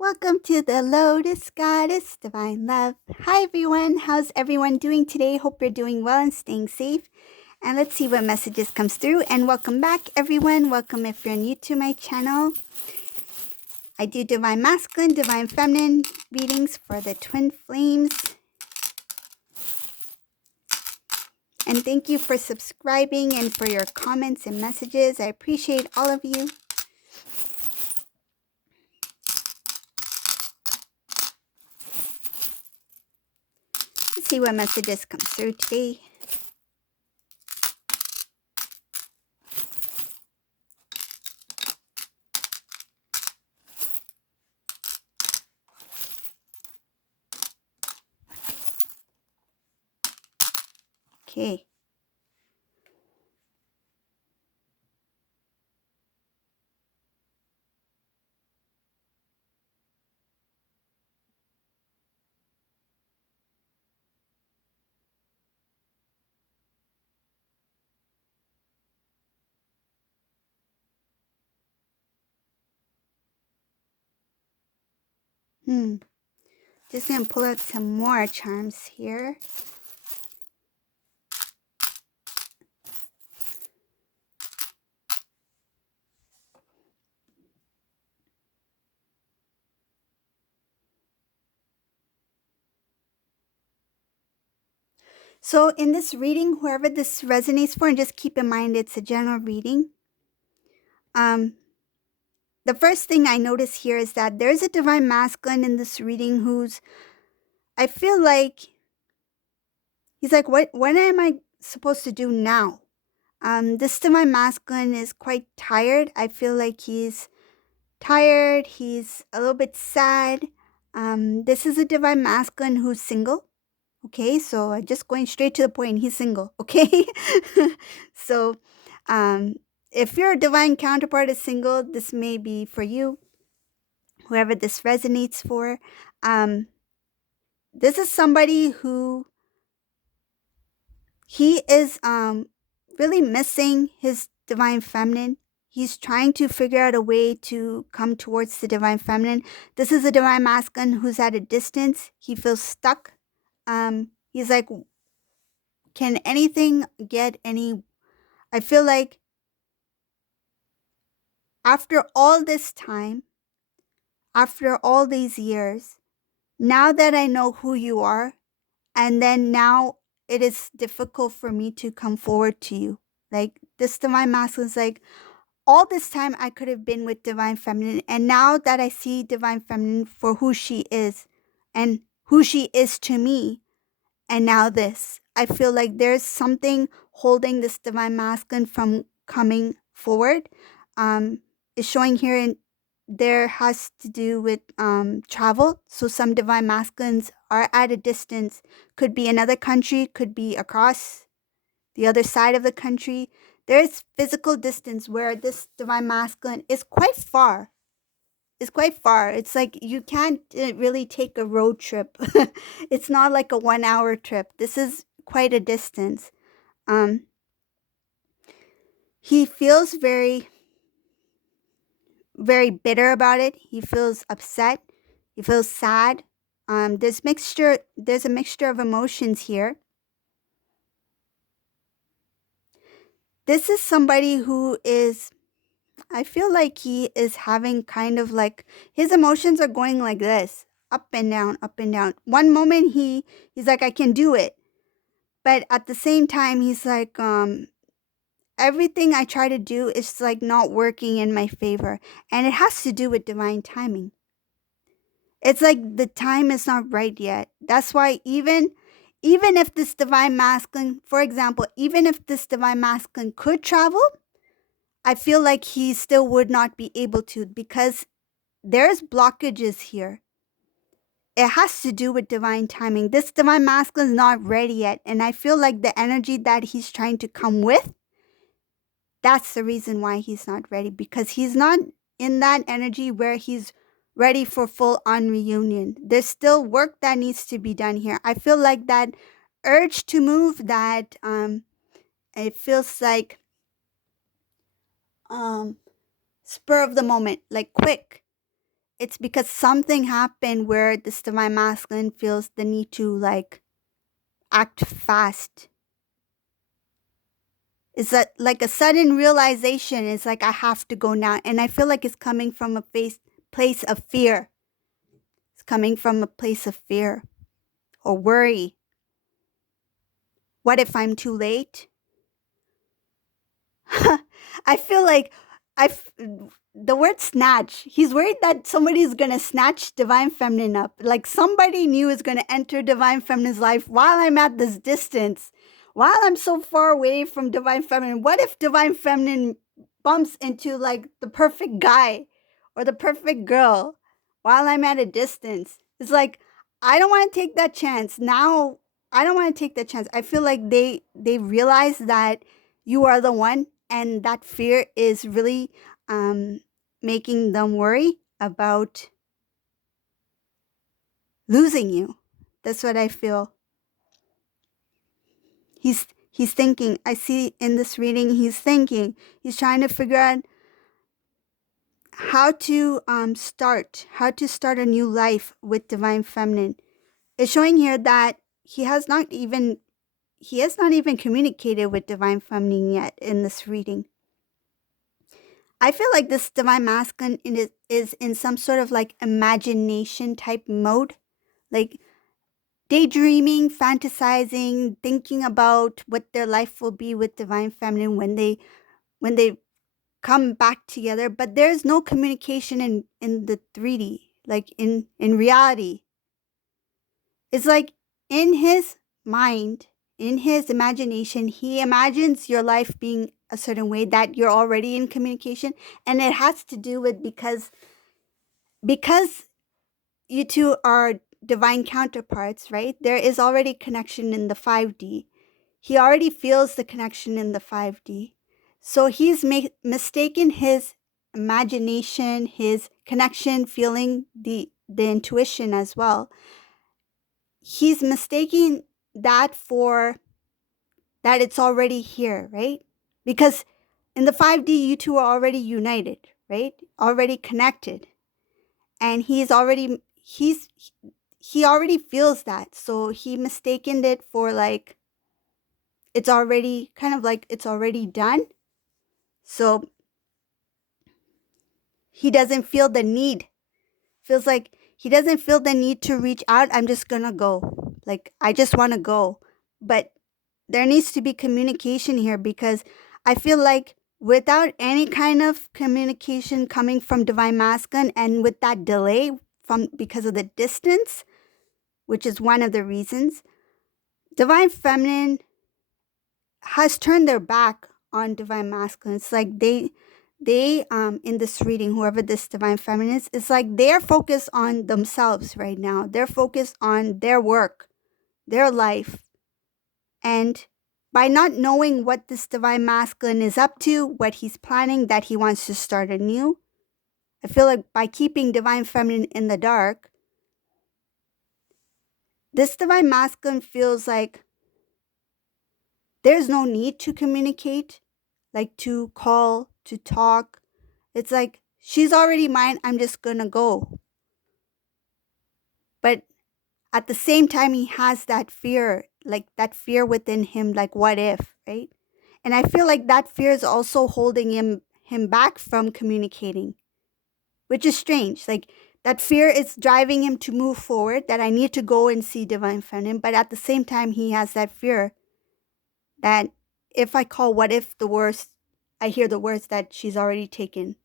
Welcome to the Lotus Goddess Divine Love. Hi everyone, how's everyone doing today? Hope you're doing well and staying safe. And let's see what messages comes through. And welcome back everyone. Welcome if you're new to my channel. I do Divine Masculine, Divine Feminine readings for the Twin Flames. And thank you for subscribing and for your comments and messages. I appreciate all of you. Let's see what messages come through today. Okay. Just gonna pull out some more charms here. So in this reading, whoever this resonates for, and just keep in mind it's a general reading. The first thing I notice here is that there's a divine masculine in this reading who's, I feel like, he's like, what am I supposed to do now? This divine masculine is quite tired. I feel like he's tired. He's a little bit sad. This is a divine masculine who's single. Okay, so just going straight to the point, he's single. Okay, so if your divine counterpart is single, this may be for you. Whoever this resonates for, this is somebody who he is really missing his divine feminine. He's trying to figure out a way to come towards the divine feminine. This is a divine masculine who's at a distance. He feels stuck. He's like, can anything get any? I feel like after all this time, after all these years, now that I know who you are, and then now it is difficult for me to come forward to you. Like this divine masculine is like, all this time I could have been with divine feminine, and now that I see divine feminine for who she is and who she is to me, and now this, I feel like there's something holding this divine masculine from coming forward. It's showing here, and there has to do with travel. So some divine masculines are at a distance, could be another country, could be across the other side of the country. There is physical distance where this divine masculine is quite far. It's quite far. It's like you can't really take a road trip. It's not like a 1 hour trip. This is quite a distance. He feels very, very bitter about it. He feels upset. He feels sad. There's a mixture of emotions here. This is somebody who is, I feel like he is having kind of like, his emotions are going like this, up and down, up and down. One moment he's like, I can do it. But at the same time, he's like, everything I try to do is like not working in my favor. And it has to do with divine timing. It's like the time is not right yet. That's why even if this divine masculine, for example, even if this divine masculine could travel, I feel like he still would not be able to, because there's blockages here. It has to do with divine timing. This divine masculine is not ready yet. And I feel like the energy that he's trying to come with, that's the reason why he's not ready, because he's not in that energy where he's ready for full on reunion. There's still work that needs to be done here. I feel like that urge to move, that it feels like spur of the moment, like quick. it's because something happened where this divine masculine feels the need to like act fast. It's like a sudden realization. It's like I have to go now, and I feel like it's coming from a place of fear. It's coming from a place of fear or worry. What if I'm too late? I feel like I the word snatch. He's worried that somebody's gonna snatch divine feminine up. Like somebody new is gonna enter divine feminine's life while I'm at this distance, while I'm so far away from divine feminine. What if divine feminine bumps into like the perfect guy or the perfect girl while I'm at a distance? It's like I don't want to take that chance now. I don't want to take that chance. I feel like they realize that you are the one, and that fear is really um, making them worry about losing you. That's what I feel. He's thinking. I see in this reading. He's thinking. He's trying to figure out how to start a new life with divine feminine. It's showing here that he has not even communicated with divine feminine yet in this reading. I feel like this divine masculine is in some sort of like imagination type mode, like daydreaming, fantasizing, thinking about what their life will be with divine feminine when they come back together. But there's no communication in the 3D, like in reality. It's like in his mind, in his imagination, he imagines your life being a certain way, that you're already in communication, and it has to do with because you two are divine counterparts, right? There is already connection in the 5D. He already feels the connection in the 5D. So he's mistaken his imagination, his connection, feeling the intuition as well. He's mistaking that for that it's already here, right? Because in the 5D, you two are already united, right? Already connected. And he already feels that. So he mistaken it for like it's already kind of like it's already done. So he doesn't feel the need. Feels like he doesn't feel the need to reach out. I'm just gonna go. Like I just want to go. But there needs to be communication here, because I feel like without any kind of communication coming from divine masculine, and with that delay from because of the distance, which is one of the reasons, divine feminine has turned their back on divine masculine. It's like they in this reading, whoever this divine feminine is, it's like they're focused on themselves right now. They're focused on their work, their life. And by not knowing what this divine masculine is up to, what he's planning, that he wants to start anew, I feel like by keeping divine feminine in the dark, this divine masculine feels like there's no need to communicate, like to call, to talk. It's like, she's already mine, I'm just gonna go. But at the same time, he has that fear, like that fear within him, like what if, right? And I feel like that fear is also holding him back from communicating, which is strange. Like that fear is driving him to move forward, that I need to go and see divine feminine. But at the same time, he has that fear that if I call, what if the worst, I hear the words that she's already taken,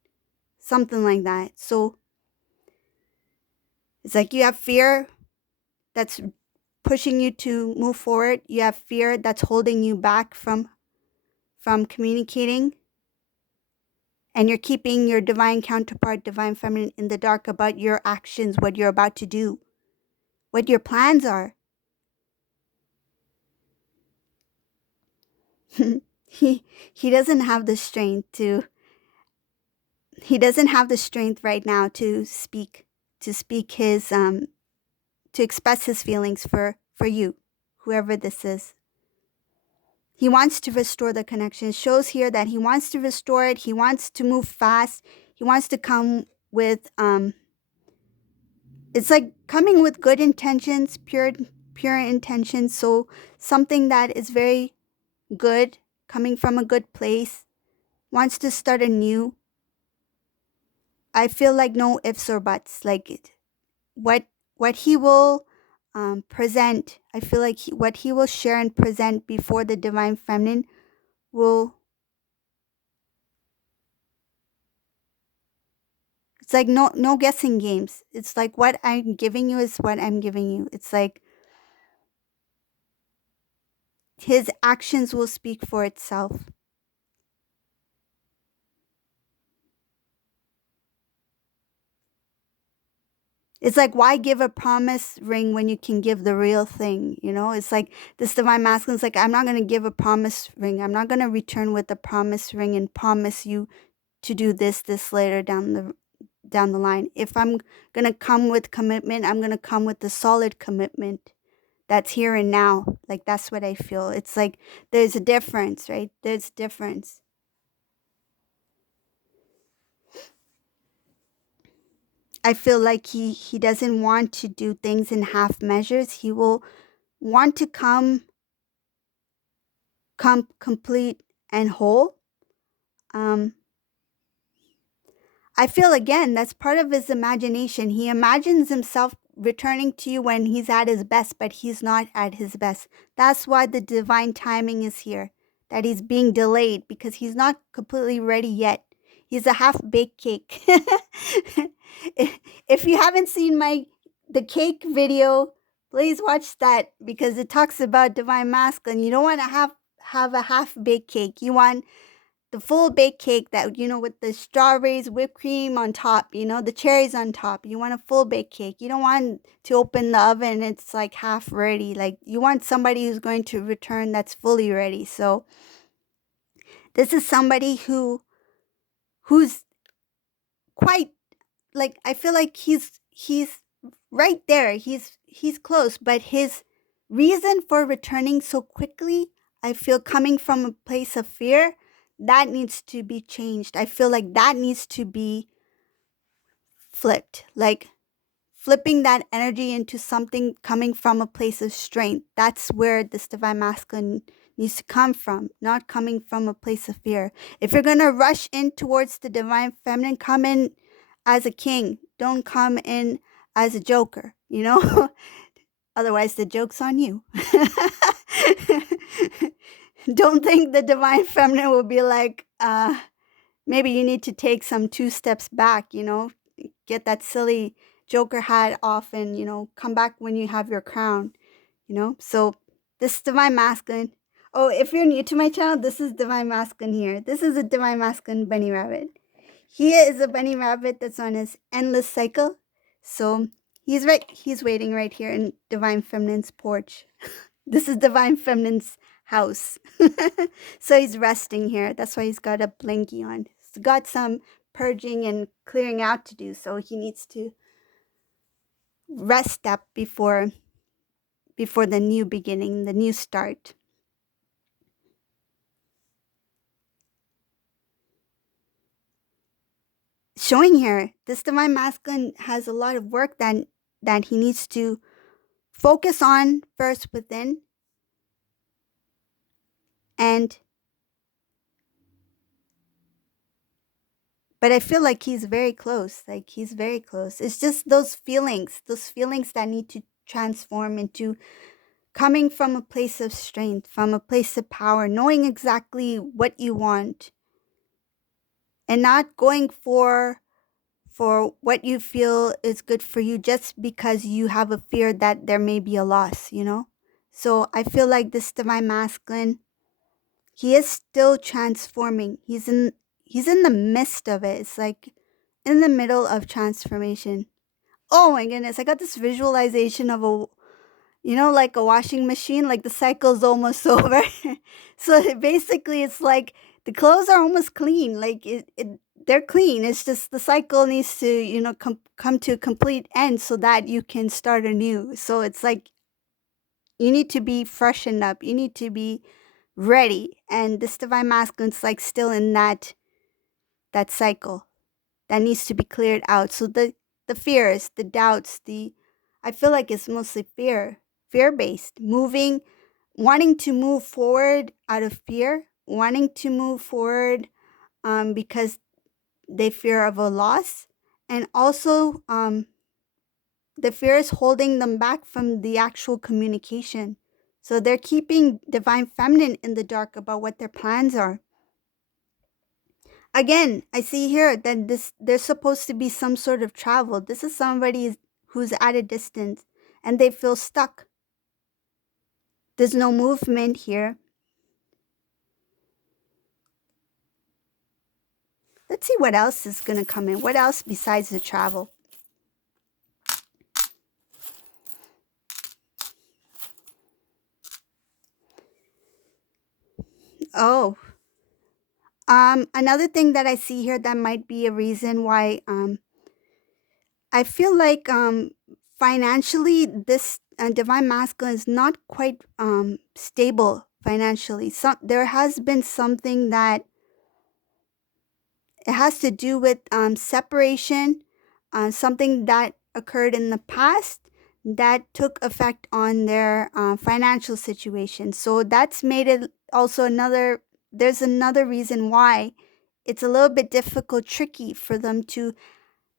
something like that. So it's like you have fear that's pushing you to move forward. You have fear that's holding you back from communicating. And you're keeping your divine counterpart, divine feminine, in the dark about your actions, what you're about to do, what your plans are. he doesn't have the strength to right now to speak his to express his feelings for you, whoever this is. He wants to restore the connection. It shows here that he wants to restore it. He wants to move fast. He wants to come with It's like coming with good intentions, pure intentions. So something that is very good, coming from a good place, wants to start anew. I feel like no ifs or buts. Like what what he will present. I feel like what he will share and present before the divine feminine will. It's like no guessing games. It's like what I'm giving you is what I'm giving you. It's like his actions will speak for itself. It's like why give a promise ring when you can give the real thing, you know? It's like this divine masculine is like I'm not going to give a promise ring. I'm not going to return with a promise ring and promise you to do this later down the line. If I'm going to come with commitment, I'm going to come with the solid commitment that's here and now. Like that's what I feel. It's like there's a difference, right? There's difference. I feel like he doesn't want to do things in half measures. He will want to come complete and whole. Um I feel again that's part of his imagination. He imagines himself returning to you when he's at his best, but he's not at his best. That's why the divine timing is here, that he's being delayed because he's not completely ready yet. He's a half baked cake. If you haven't seen the cake video, please watch that because it talks about divine masculine. You don't want to have a half baked cake. You want the full baked cake that with the strawberries, whipped cream on top, the cherries on top. You want a full baked cake. You don't want to open the oven, it's like half ready. Like you want somebody who's going to return that's fully ready. So this is somebody who's quite, like, I feel like he's right there. He's close, but his reason for returning so quickly, I feel, coming from a place of fear, that needs to be changed. I feel like that needs to be flipped. Like flipping that energy into something coming from a place of strength. That's where this divine masculine needs to come from, not coming from a place of fear. If you're going to rush in towards the divine feminine, come in as a king. Don't come in as a joker, Otherwise, the joke's on you. Don't think the divine feminine will be like, maybe you need to take some 2 steps back, get that silly joker hat off and, come back when you have your crown. So this divine masculine. Oh, if you're new to my channel, this is divine masculine here. This is a divine masculine bunny rabbit. He is a bunny rabbit that's on his endless cycle. So he's waiting right here in divine feminine's porch. This is divine feminine's house. So he's resting here. That's why he's got a blankie on. He's got some purging and clearing out to do, so he needs to rest up before the new beginning, the new start. Showing here, this divine masculine has a lot of work that he needs to focus on first within, and but I feel like he's very close. Like he's very close. It's just those feelings that need to transform into coming from a place of strength, from a place of power, knowing exactly what you want and not going for what you feel is good for you just because you have a fear that there may be a loss. So I feel like this divine masculine, he is still transforming. He's in the midst of it. It's like in the middle of transformation. Oh my goodness, I got this visualization of like a washing machine, like the cycle's almost over. So basically it's like the clothes are almost clean. Like they're clean. It's just the cycle needs to, come to a complete end so that you can start anew. So it's like you need to be freshened up. You need to be ready. And this divine masculine's like still in that cycle that needs to be cleared out. So the the fears, the doubts, the I feel like it's mostly fear-based, wanting to move forward out of fear, wanting to move forward because they fear of a loss, and also the fear is holding them back from the actual communication. So they're keeping divine feminine in the dark about what their plans are. Again, I see here that there's supposed to be some sort of travel. This is somebody who's at a distance and they feel stuck. There's no movement here. Let's see what else is going to come in. What else besides the travel? Oh, another thing that I see here that might be a reason why I feel like financially this divine masculine is not quite stable financially. There has been something that it has to do with separation, something that occurred in the past that took effect on their financial situation. So that's made it also there's another reason why it's a little bit difficult, tricky for them to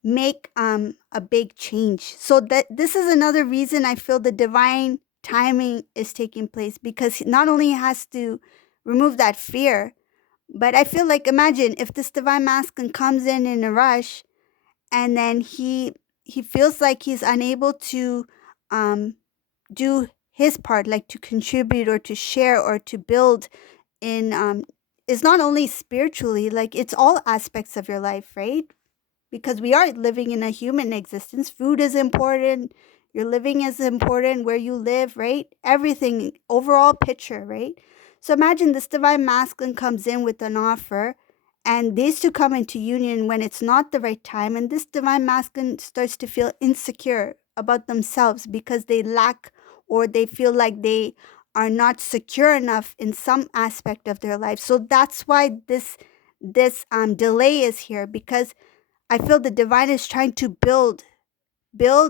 make a big change. So that this is another reason I feel the divine timing is taking place, because not only has to remove that fear, but I feel like, imagine if this divine masculine comes in a rush, and then he feels like he's unable to um do his part, like to contribute or to share or to build in is not only spiritually, like it's all aspects of your life, right? Because we are living in a human existence. Food is important. Your living is important, where you live, right? Everything, overall picture, right? So imagine this divine masculine comes in with an offer, and these two come into union when it's not the right time. And this divine masculine starts to feel insecure about themselves because they lack, or they feel like they are not secure enough in some aspect of their life. So that's why this delay is here, because I feel the divine is trying to build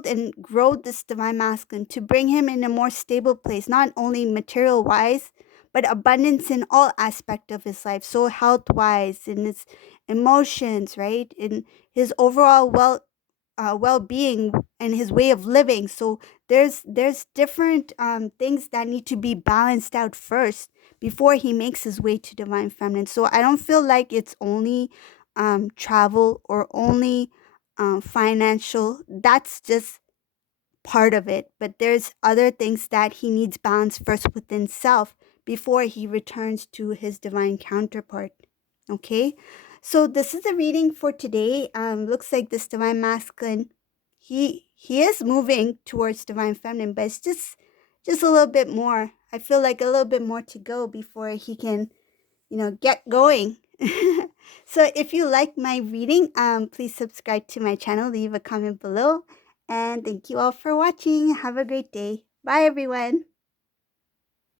and grow this divine masculine to bring him in a more stable place, not only material wise, but abundance in all aspect of his life. So health wise, in his emotions, right? In his overall well-being and his way of living. So there's different things that need to be balanced out first before he makes his way to divine feminine. So I don't feel like it's only travel or only financial. That's just part of it, but there's other things that he needs balance first within self before he returns to his divine counterpart. Okay, so this is the reading for today. Looks like this divine masculine, he is moving towards divine feminine, but it's just a little bit more. I feel like a little bit more to go before he can, get going. So if you like my reading, please subscribe to my channel, leave a comment below, and thank you all for watching. Have a great day. Bye, everyone.